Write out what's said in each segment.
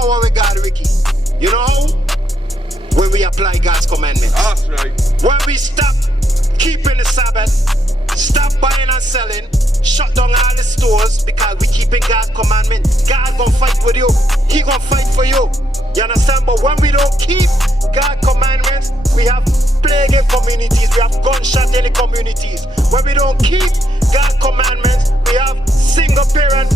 power with God, Ricky. You know how? When we apply God's commandments. That's right. When we stop keeping the Sabbath, stop buying and selling, shut down all the stores because we keeping God's commandment. God gonna fight with you. He gonna fight for you. You understand? But when we don't keep God's commandments, we have plague in communities, we have gunshot in the communities. When we don't keep God's commandments, we have single parent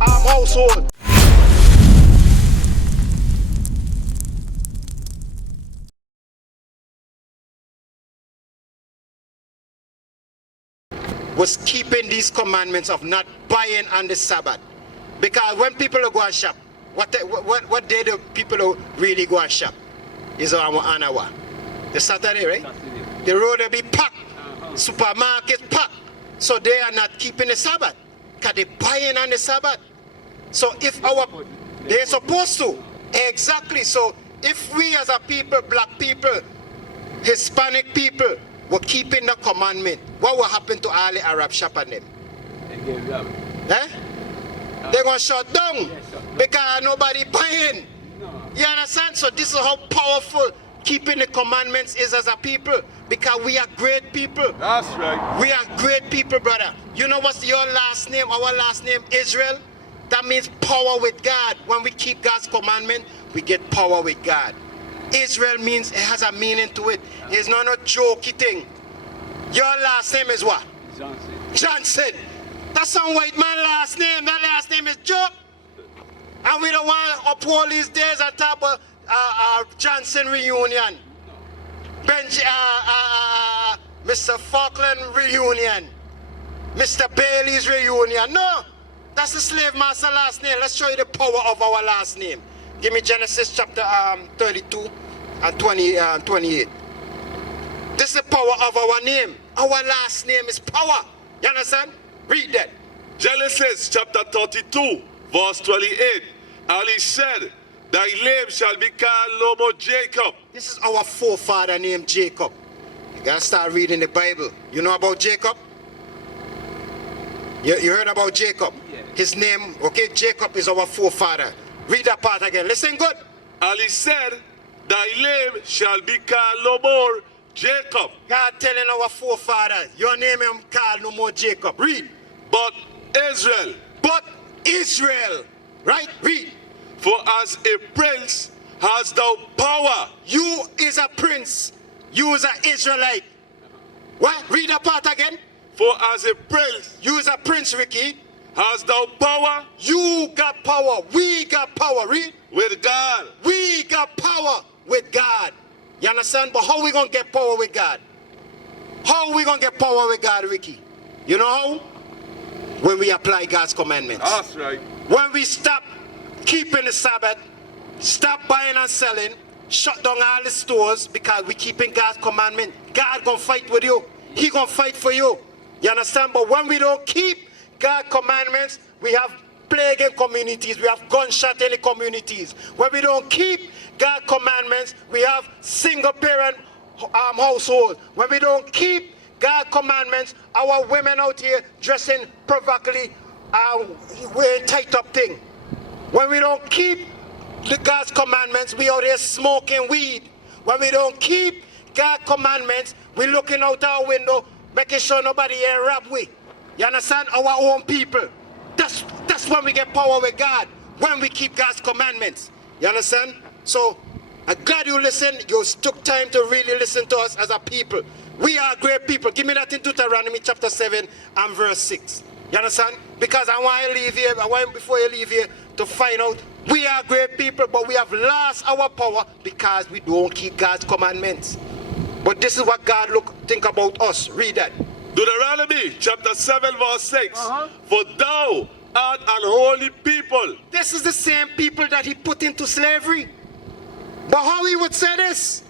household. Was keeping these commandments of not buying on the Sabbath. Because when people go and shop, what day do people really go and shop? Is on what? The Saturday, right? Saturday. The road will be packed. Supermarket packed. So they are not keeping the Sabbath. Because they're buying on the Sabbath. So if they're supposed to. Exactly. So if we as a people, black people, Hispanic people, were keeping the commandment, what will happen to all the Arab shop and them? Eh? They're going to shut down because nobody buying. You understand? So this is how powerful keeping the commandments is as a people, because we are great people. That's right. We are great people, brother. You know what's your last name? Our last name, Israel. That means power with God. When we keep God's commandment, we get power with God. Israel means, it has a meaning to it. It's not a jokey thing. Your last name is what? Johnson. Johnson. That's some white man last name. That last name is Joe. And we don't want to uphold these days on top of Johnson reunion. Mr. Falkland reunion. Mr. Bailey's reunion. No. That's the slave master last name. Let's show you the power of our last name. Give me Genesis chapter 32 and 28. This is the power of our name. Our last name is power. You understand? Read that. Genesis chapter 32, verse 28. And he said, thy name shall be called no more Jacob. This is our forefather named Jacob. You gotta start reading the Bible. You know about Jacob? You heard about Jacob? Yeah. His name, okay, Jacob is our forefather. Read that part again. Listen good. And he said, thy name shall be called no more Jacob. God telling our forefathers, your name is called no more Jacob. Read. But Israel. But Israel. Right? Read. For as a prince hast thou power. You is a prince. You is an Israelite. What? Read that part again. For as a prince. You is a prince, Ricky. Hast thou power? You got power. We got power. Read. With God. We got power with God. You understand? But how we going to get power with God? How we going to get power with God, Ricky? You know how? When we apply God's commandments. That's right. When we stop keeping the Sabbath, stop buying and selling, shut down all the stores because we keeping God's commandment, God going to fight with you. He going to fight for you. You understand? But when we don't keep God's commandments, we have plague in communities, we have gunshot in the communities. When we don't keep God's commandments, we have single parent household. When we don't keep God's commandments, our women out here dressing provocatively, wearing tight up thing. When we don't keep God's commandments, we out here smoking weed. When we don't keep God's commandments, we looking out our window, making sure nobody here rob we. You understand? Our own people. That's when we get power with God. When we keep God's commandments. You understand? So, I'm glad you listened. You took time to really listen to us as a people. We are great people. Give me that in Deuteronomy chapter 7 and verse 6. You understand? Because I want you to leave here, I want before you leave here to find out we are great people, but we have lost our power because we don't keep God's commandments. But this is what God think about us. Read that. Deuteronomy chapter 7 verse 6. For thou art an holy people. This is the same people that he put into slavery. But how he would say this?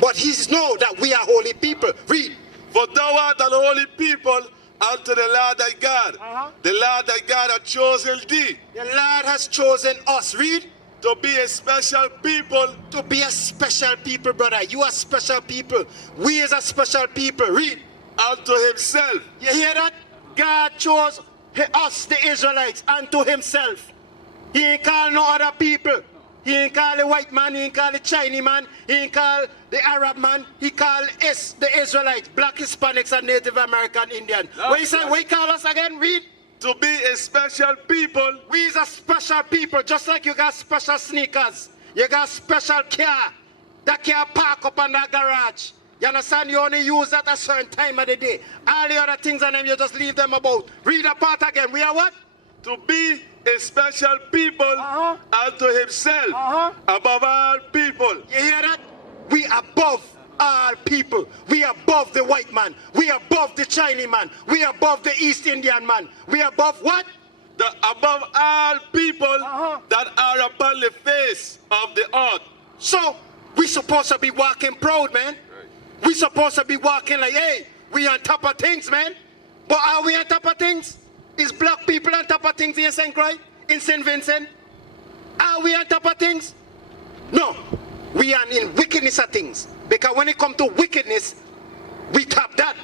But he know that we are holy people. Read. For thou art an holy people unto the Lord thy God. The Lord thy God hath chosen thee. The Lord has chosen us. Read. To be a special people. To be a special people, brother. You are special people. We is a special people. Read. Unto himself. You hear that? God chose us, the Israelites, unto himself. He ain't call no other people. He ain't call the white man, he ain't call the Chinese man, he ain't call the Arab man, he called the Israelites, black Hispanics and Native American Indian. What he say? What he call us again? Read. To be a special people. We is a special people, just like you got special sneakers. You got special car that can park up in that garage. You understand? You only use that at a certain time of the day. All the other things and them, you just leave them about. Read the part again. We are what? To be a special people unto himself above all people. You hear that? We above all people. We above the white man. We above the Chinese man. We above the East Indian man. We above what? Above all people that are upon the face of the earth. So we supposed to be walking proud, man. We supposed to be walking like, hey, we on top of things, man. But are we on top of things? Is black people on top of things in St. Croix? In St. Vincent? Are we on top of things? No. We are in wickedness of things. Because when it comes to wickedness, we top that.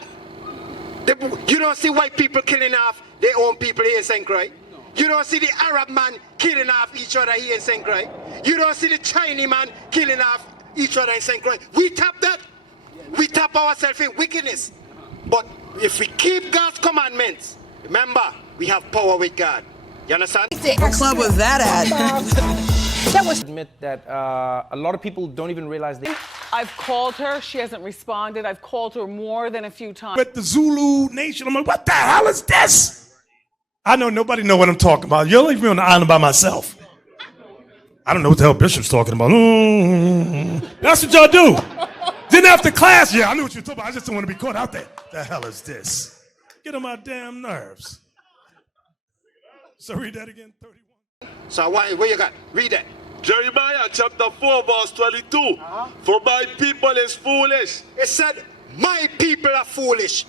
You don't see white people killing off their own people here in St. Croix. You don't see the Arab man killing off each other here in St. Croix. You don't see the Chinese man killing off each other in St. Croix. We top that. We tap ourselves in wickedness. But if we keep God's commandments, remember, we have power with God. You understand? What club was that at? That was admit that a lot of people don't even realize they. I've called her. She hasn't responded. I've called her more than a few times. With the Zulu Nation, I'm like, what the hell is this? I know nobody know what I'm talking about. You'll leave me on the island by myself. I don't know what the hell Bishop's talking about. That's what y'all do. Then after class, yeah, I knew what you were talking about. I just don't want to be caught out there. The hell is this? Get on my damn nerves. So read that again, 31. So where you got? Read that. Jeremiah chapter 4 verse 22. For my people is foolish. It said, my people are foolish.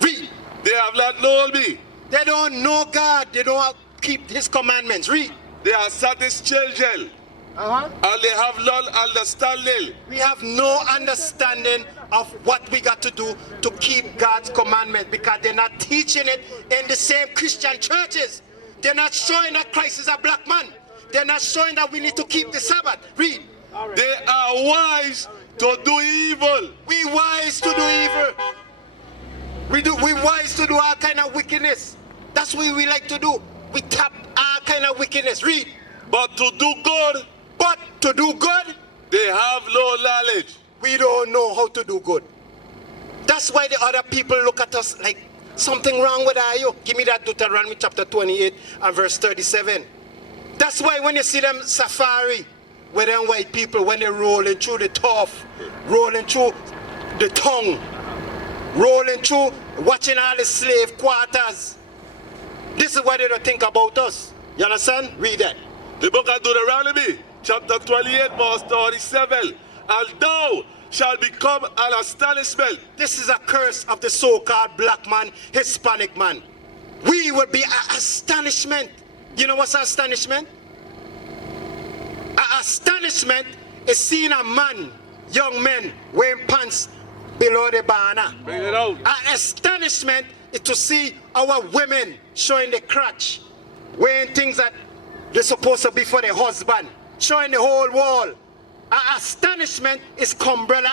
Read. They have not known me. They don't know God. They don't keep his commandments. Read. They are satisfied children. And they have none understanding. We have no understanding of what we got to do to keep God's commandment because they're not teaching it in the same Christian churches. They're not showing that Christ is a black man. They're not showing that we need to keep the Sabbath. Read. They are wise to do evil. We wise to do evil. We wise to do all kind of wickedness. That's what we like to do. We tap all kind of wickedness. Read. But to do good. But to do good, they have no knowledge. We don't know how to do good. That's why the other people look at us like something wrong with you. Give me that Deuteronomy chapter 28 and verse 37. That's why when you see them safari, with them white people, when they're rolling through the turf, rolling through the tongue, rolling through, watching all the slave quarters. This is what they don't think about us. You understand? Read that. The book of Deuteronomy, chapter 28, verse 37. And thou shalt become an astonishment. This is a curse of the so-called black man, Hispanic man. We will be an astonishment. You know what's astonishment? An astonishment is seeing a man, young men, wearing pants below the banner. Bring it out. An astonishment is to see our women showing the crotch, wearing things that they're supposed to be for their husband, showing the whole wall. An astonishment is umbrella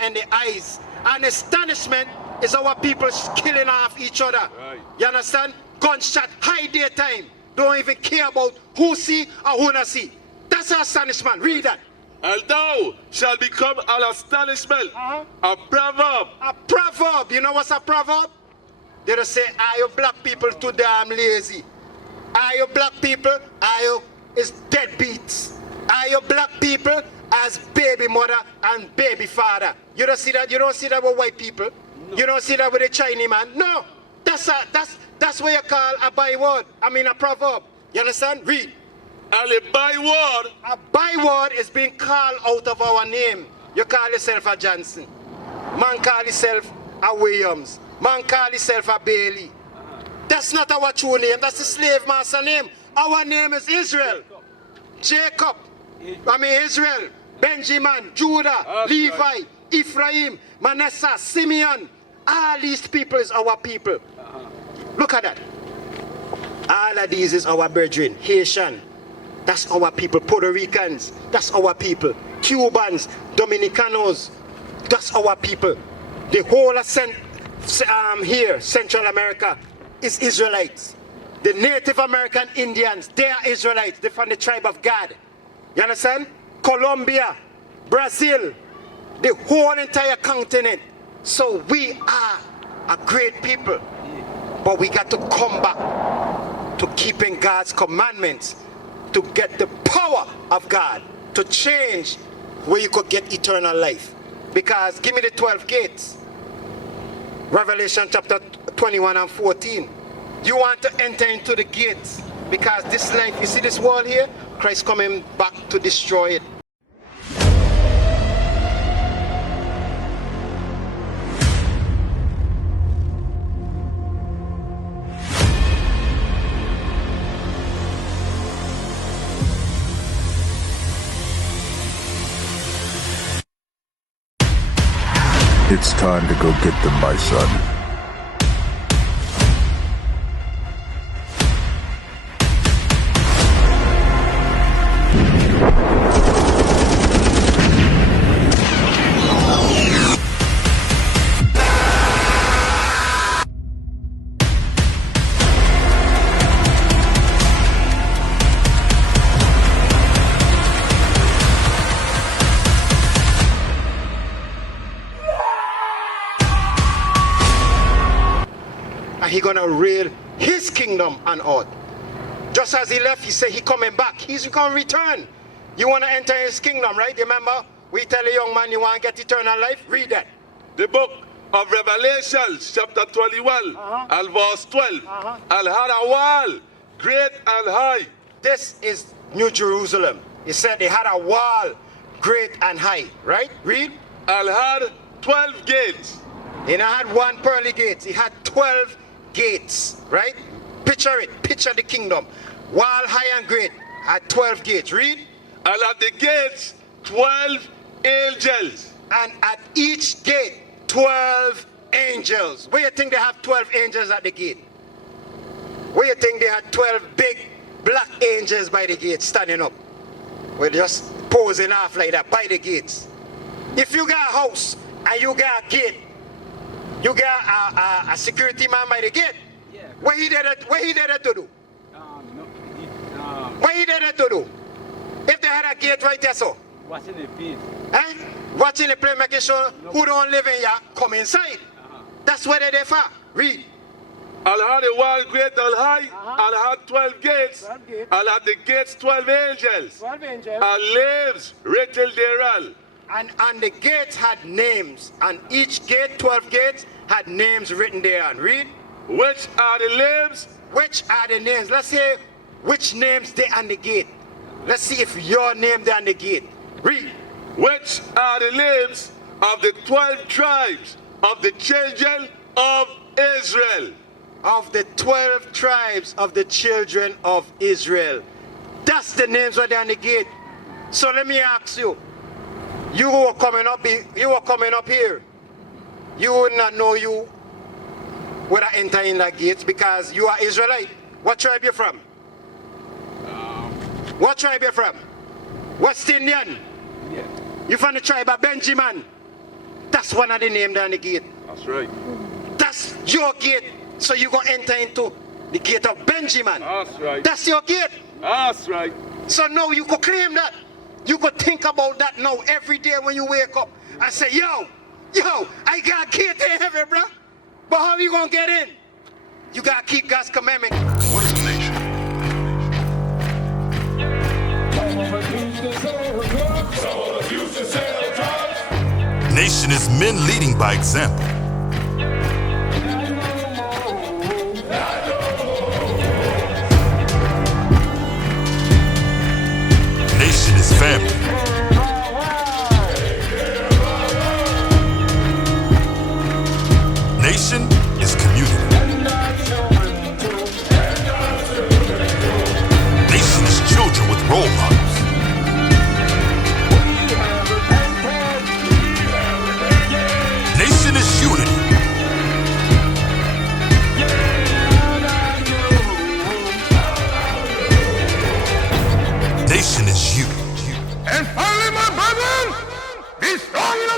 and the eyes. An astonishment is our people killing off each other. Right. You understand? Gunshot, high daytime. Don't even care about who see or who not see. That's an astonishment. Read that. And thou shalt become an astonishment. A proverb. A proverb. You know what's a proverb? They just say, are you black people too damn lazy? Are you black people? Are you is deadbeats? Are you black people as baby mother and baby father? You don't see that? You don't see that with white people? No. You don't see that with a Chinese man? No. That's what you call a byword. I mean a proverb. You understand? Read. And a byword. A byword is being called out of our name. You call yourself a Johnson. Man call himself a Williams. Man call himself a Bailey. That's not our true name. That's the slave master name. Our name is Israel. Jacob. Israel. Benjamin. Judah. Levi. Ephraim. Manasseh. Simeon. All these people is our people. Look at that. All of these is our brethren. Haitian. That's our people. Puerto Ricans, that's our people. Cubans, Dominicanos, that's our people. The whole of here, Central America, is Israelites. The Native American Indians, they are Israelites. They're from the tribe of God. You understand? Colombia, Brazil, the whole entire continent. So we are a great people. But we got to come back to keeping God's commandments, to get the power of God, to change where you could get eternal life. Because give me the 12 gates. Revelation chapter 21 and 14. You want to enter into the gates, because this life, you see this world here, Christ coming back to destroy it. It's time to go get them, my son. He gonna rule his kingdom on earth. Just as he left, he said he coming back. He's gonna return. You wanna enter his kingdom, right? Remember, we tell a young man you wanna get eternal life? Read that. The book of Revelation, chapter 21, and verse 12. And had a wall, great and high. This is New Jerusalem. He said they had a wall, great and high, right? Read. And had 12 gates. He not had one pearly gate. He had 12 gates, right? Picture it. Picture the kingdom. Wall high and great. Had 12 gates. Read. And at the gates, 12 angels. And at each gate, 12 angels. Where you think they have 12 angels at the gate? Where you think they had 12 big black angels by the gate standing up? We're just posing off like that by the gates. If you got a house and you got a gate, you got a security man by the gate. Yeah. What he did to do? What he did to do? If they had a gate right there, so? Watching the place. Eh? Watching the place, making sure who don't live in here come inside. That's what they're there for. Read. And had a wall great and high, and had 12 gates, and at the gates 12 angels, 12 angels. And names written thereon. And the gates had names, and each gate, 12 gates, had names written thereon. Read. Which are the names? Which are the names? Let's hear which names they on the gate. Let's see if your name there on the gate. Read. Which are the names of the 12 tribes of the children of Israel. Of the 12 tribes of the children of Israel. That's the names right there on the gate. So let me ask you. You were coming up here. You would not know you would have entered in that gate because you are Israelite. What tribe you from? What tribe you from? West Indian? Yeah. You from the tribe of Benjamin? That's one of the names down the gate. That's right. That's your gate. So you're going to enter into the gate of Benjamin. That's right. That's your gate. That's right. So now you could claim that. You could think about that now every day when you wake up and say, yo, I got a gate in heaven, bro. But how you going to get in? You got to keep God's commandment. What is a nation? Nation is men leading by example. Nation is family. Nation is community. Nation is children with role models. Nation is unity. you. And finally, my brethren, be strong in